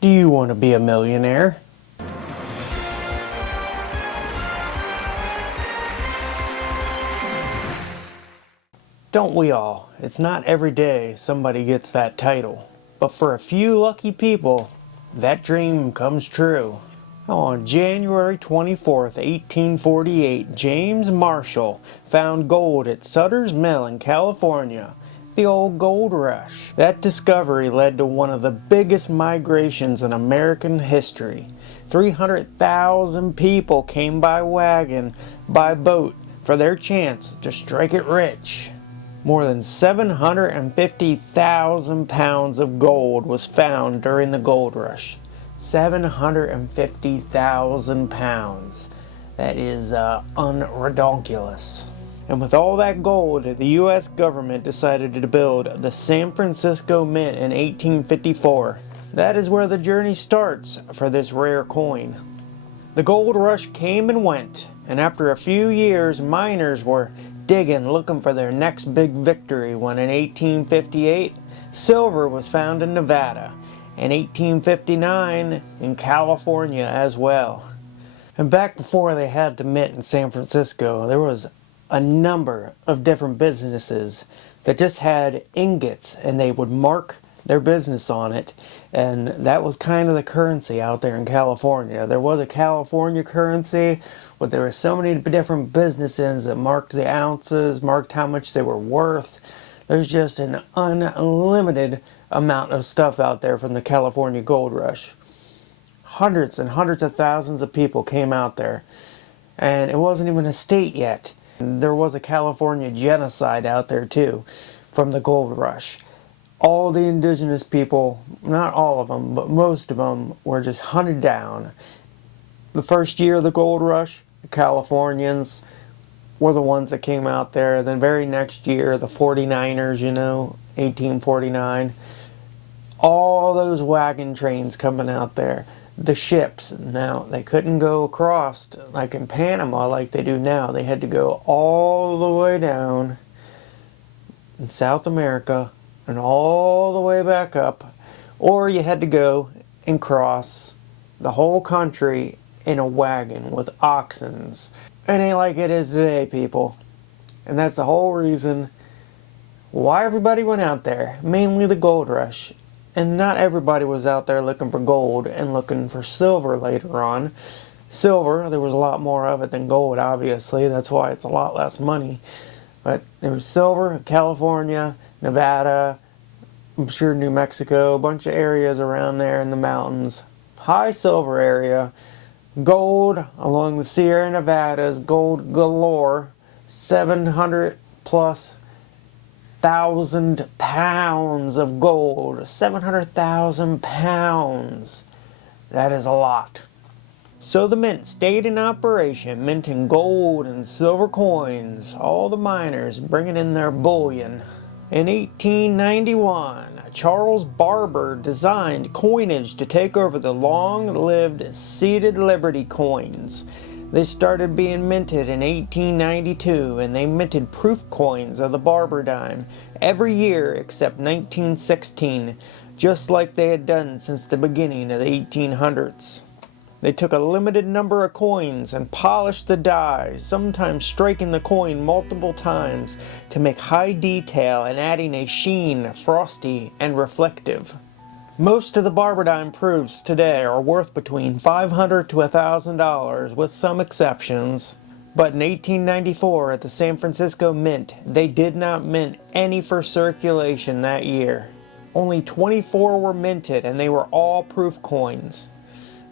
Do you want to be a millionaire? Don't we all? It's not every day somebody gets that title. But for a few lucky people, that dream comes true. On January 24th, 1848, James Marshall found gold at Sutters Mill in California. The old gold rush. That discovery led to one of the biggest migrations in American history. 300,000 people came by wagon, by boat, for their chance to strike it rich. More than 750,000 pounds of gold was found during the gold rush. 750,000 pounds. That is unredonkulous. And with all that gold, the U.S. government decided to build the San Francisco Mint in 1854. That is where the journey starts for this rare coin. The gold rush came and went, and after a few years, miners were digging, looking for their next big victory when in 1858, silver was found in Nevada. In 1859, in California as well. And back before they had the mint in San Francisco, there was a number of different businesses that just had ingots, and they would mark their business on it, and that was kind of the currency out there in California. There was a California currency, but there were so many different businesses that marked the ounces, marked how much they were worth. There's just an unlimited amount of stuff out there from the California gold rush. Hundreds and hundreds of thousands of people came out there, and it wasn't even a state yet. There was a California genocide out there too from the gold rush. All the indigenous people, not all of them, but most of them were just hunted down. The first year of the gold rush, the Californians were the ones that came out there. Then very next year, the 49ers, 1849. All those wagon trains coming out there. The ships, now they couldn't go across like in Panama like they do now. They had to go all the way down in South America and all the way back up, or you had to go and cross the whole country in a wagon with oxens. It ain't like it is today, people. And that's the whole reason why everybody went out there, mainly the gold rush. And not everybody was out there looking for gold and looking for silver later on. Silver, there was a lot more of it than gold, obviously. That's why it's a lot less money. But there was silver, California, Nevada, I'm sure New Mexico, a bunch of areas around there in the mountains. High silver area. Gold along the Sierra Nevadas, gold galore. 700 plus thousand pounds of gold. 700,000 pounds. That is a lot. So the mint stayed in operation, minting gold and silver coins. All the miners bringing in their bullion. In 1891, Charles Barber designed coinage to take over the long-lived seated Liberty coins. They started being minted in 1892, and they minted proof coins of the Barber Dime every year except 1916, just like they had done since the beginning of the 1800s. They took a limited number of coins and polished the dies, sometimes striking the coin multiple times to make high detail and adding a sheen, frosty, and reflective. Most of the Barber Dime proofs today are worth between $500 to $1,000, with some exceptions. But in 1894 at the San Francisco Mint, they did not mint any for circulation that year. Only 24 were minted, and they were all proof coins,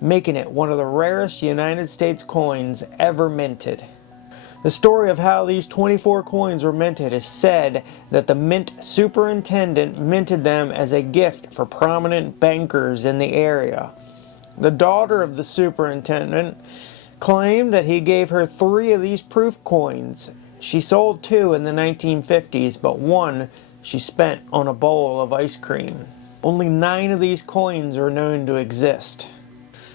making it one of the rarest United States coins ever minted. The story of how these 24 coins were minted is said that the mint superintendent minted them as a gift for prominent bankers in the area. The daughter of the superintendent claimed that he gave her 3 of these proof coins. She sold 2 in the 1950s, but 1 she spent on a bowl of ice cream. Only 9 of these coins are known to exist.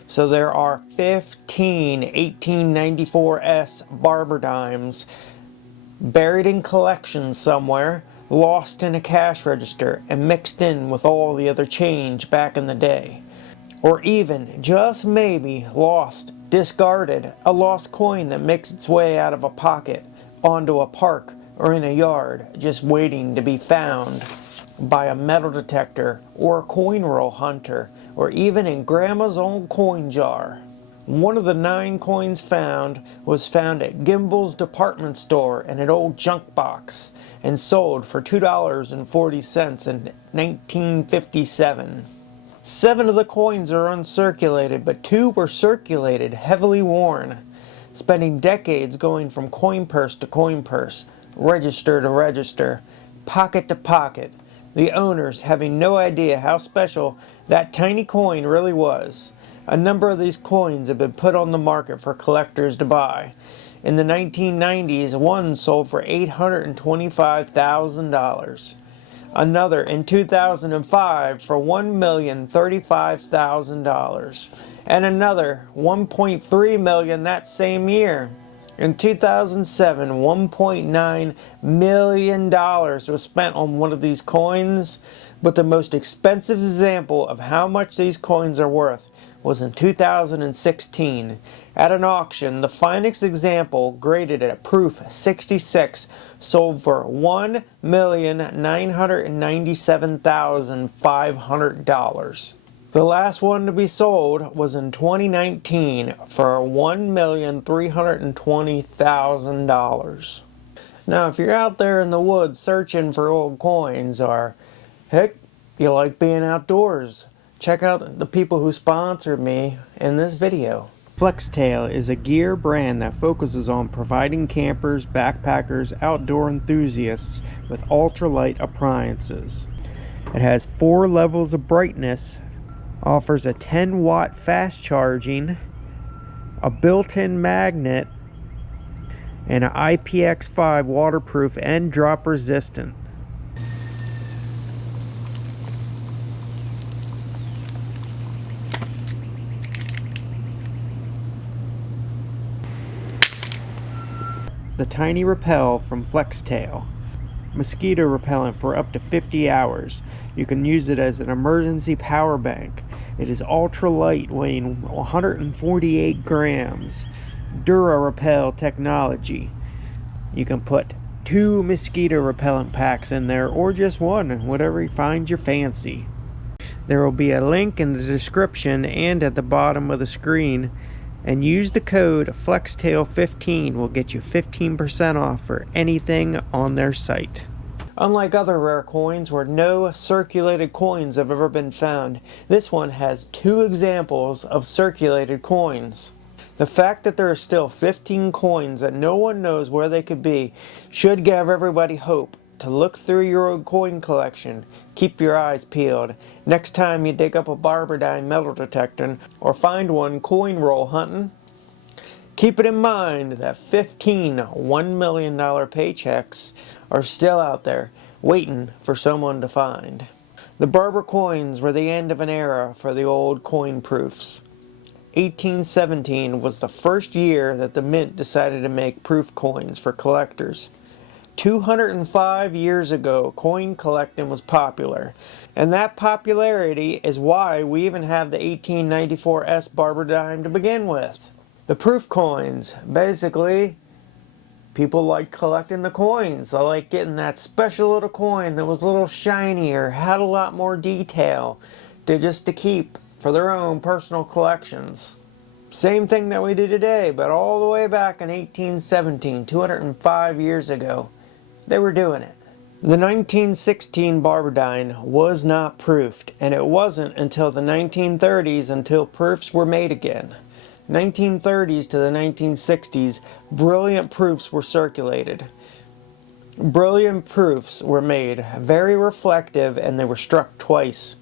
So there are 15 1894 S Barber Dimes buried in collections somewhere, lost in a cash register, and mixed in with all the other change back in the day. or even, just maybe, lost, discarded, a lost coin that makes its way out of a pocket, onto a park, or in a yard, just waiting to be found by a metal detector or a coin roll hunter, or even in Grandma's old coin jar. One of the 9 coins found was found at Gimbel's department store in an old junk box and sold for $2.40 in 1957. 7 of the coins are uncirculated, but 2 were circulated, heavily worn, spending decades going from coin purse to coin purse, register to register, pocket to pocket, the owners having no idea how special that tiny coin really was. A number of these coins have been put on the market for collectors to buy. In the 1990s, one sold for $825,000. Another in 2005 for $1,035,000. And another $1.3 million that same year. In 2007, $1.9 million was spent on one of these coins, but the most expensive example of how much these coins are worth was in 2016. At an auction, the finest example, graded at proof 66, sold for $1,997,500. The last one to be sold was in 2019 for $1,320,000. Now, if you're out there in the woods searching for old coins, or heck, you like being outdoors, check out the people who sponsored me in this video. Flextail is a gear brand that focuses on providing campers, backpackers, outdoor enthusiasts with ultralight appliances. It has 4 levels of brightness, offers a 10-watt fast charging, a built-in magnet, and an IPX5 waterproof and drop resistant. The Tiny Repel from Flextail. Mosquito repellent for up to 50 hours. You can use it as an emergency power bank. It is ultra light, weighing 148 grams. Dura Repel technology. You can put 2 mosquito repellent packs in there, or just one, whatever you find your fancy. There will be a link in the description and at the bottom of the screen, and use the code FLEXTAIL15 will get you 15% off for anything on their site. Unlike other rare coins where no circulated coins have ever been found, this one has 2 examples of circulated coins. The fact that there are still 15 coins that no one knows where they could be should give everybody hope to look through your old coin collection. Keep your eyes peeled. Next time you dig up a Barber Dime metal detector or find one coin roll hunting, keep it in mind that 15 $1 million paychecks are still out there waiting for someone to find. The Barber coins were the end of an era for the old coin proofs. 1817 was the first year that the mint decided to make proof coins for collectors. 205 years ago, coin collecting was popular, and that popularity is why we even have the 1894 S Barber Dime to begin with. The proof coins, basically, people like collecting the coins. They like getting that special little coin that was a little shinier, had a lot more detail, just to keep for their own personal collections. Same thing that we do today, but all the way back in 1817, 205 years ago, they were doing it. The 1916 Barber Dime was not proofed, and it wasn't until the 1930s until proofs were made again. 1930s to the 1960s, brilliant proofs were circulated. Brilliant proofs were made, very reflective, and they were struck twice.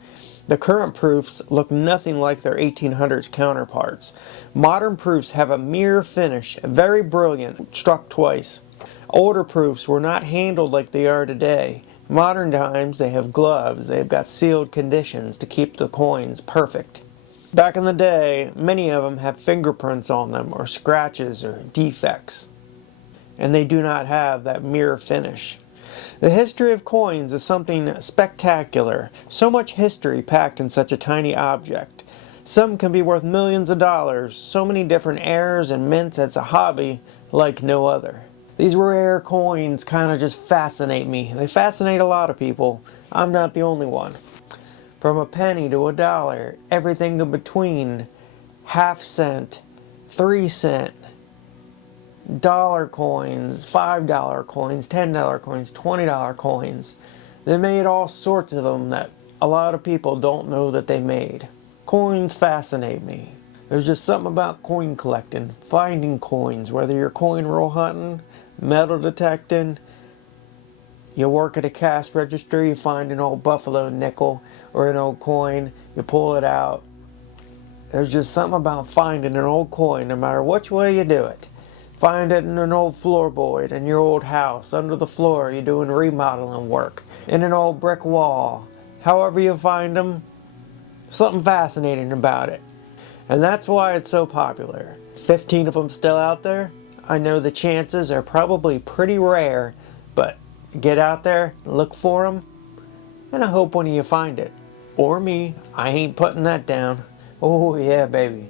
The current proofs look nothing like their 1800s counterparts. Modern proofs have a mirror finish, very brilliant, struck twice. Older proofs were not handled like they are today. Modern dimes, they have gloves, they've got sealed conditions to keep the coins perfect. Back in the day, many of them have fingerprints on them, or scratches, or defects. And they do not have that mirror finish. The history of coins is something spectacular. So much history packed in such a tiny object. Some can be worth millions of dollars. So many different heirs and mints, it's a hobby like no other. These rare coins kind of just fascinate me. They fascinate a lot of people. I'm not the only one. From a penny to a dollar, everything in between, half cent, 3 cent, dollar coins, $5 coins, $10 coins, $20 coins. They made all sorts of them that a lot of people don't know that they made. Coins fascinate me. There's just something about coin collecting, finding coins, whether you're coin roll hunting, metal detecting, you work at a cash register, you find an old buffalo nickel or an old coin, you pull it out. There's just something about finding an old coin, no matter which way you do it. Find it in an old floorboard in your old house, under the floor, you're doing remodeling work, in an old brick wall. However you find them, something fascinating about it. And that's why it's so popular. 15 of them still out there. I know the chances are probably pretty rare, but get out there, look for them, and I hope one of you find it. Or me, I ain't putting that down. Oh yeah, baby.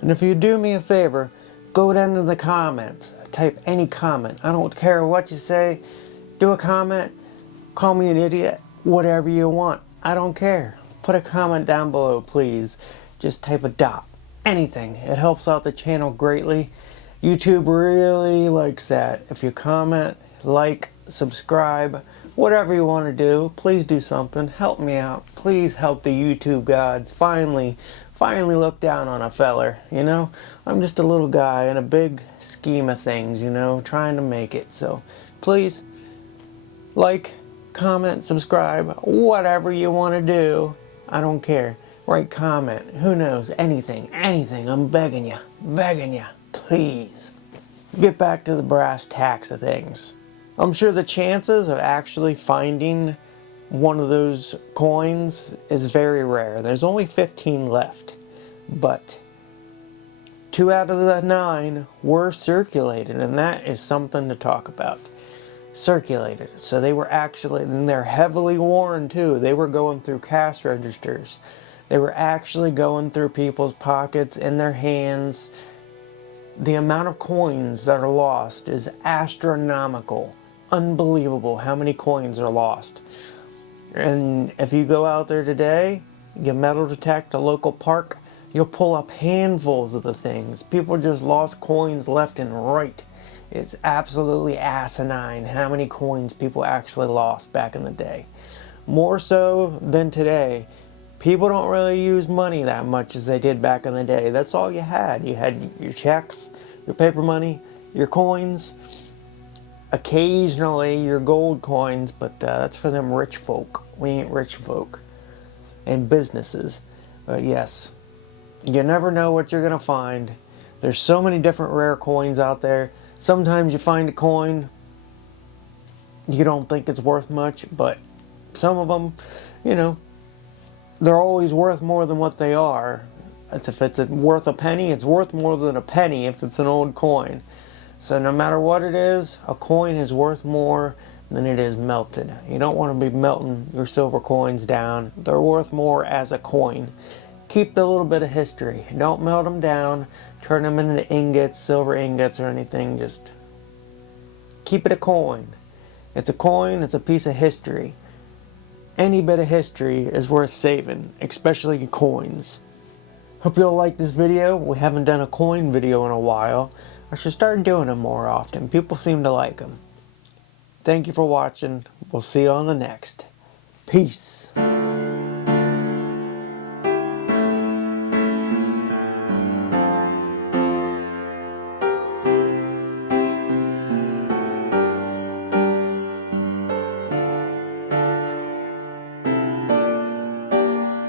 And if you do me a favor, go down to the comments. Type any comment. I don't care what you say. Do a comment. Call me an idiot. Whatever you want. I don't care. Put a comment down below, please. Just type a dot. Anything. It helps out the channel greatly. YouTube really likes that. If you comment, like, subscribe, whatever you want to do, please do something. Help me out. Please help the YouTube gods finally look down on a feller, you know? I'm just a little guy in a big scheme of things, you know, trying to make it. So please like, comment, subscribe, whatever you want to do. I don't care. Write comment. Who knows? Anything. I'm begging you. Please. Get back to the brass tacks of things. I'm sure the chances of actually finding one of those coins is very rare. There's only 15 left, but 2 out of the 9 were circulated, and that is something to talk about. Circulated. So they were actually, and they're heavily worn too. They were going through cash registers. They were actually going through people's pockets, in their hands. The amount of coins that are lost is astronomical. Unbelievable how many coins are lost. And if you go out there today, you metal detect a local park, you'll pull up handfuls of the things. People just lost coins left and right. It's absolutely asinine how many coins people actually lost back in the day. More so than today. People don't really use money that much as they did back in the day. That's all you had. You had your checks, your paper money, your coins, occasionally your gold coins, but that's for them rich folk. We ain't rich folk. And businesses. But yes, you never know what you're going to find. There's so many different rare coins out there. Sometimes you find a coin, you don't think it's worth much, but some of them, you know, they're always worth more than what they are. If it's worth a penny, it's worth more than a penny if it's an old coin. So no matter what it is, a coin is worth more than it is melted. You don't want to be melting your silver coins down. They're worth more as a coin. Keep the little bit of history. Don't melt them down, turn them into ingots, silver ingots or anything. Just keep it a coin. It's a coin, it's a piece of history. Any bit of history is worth saving, especially coins. Hope you'll like this video. We haven't done a coin video in a while. I should start doing them more often. People seem to like them. Thank you for watching. We'll see you on the next. Peace.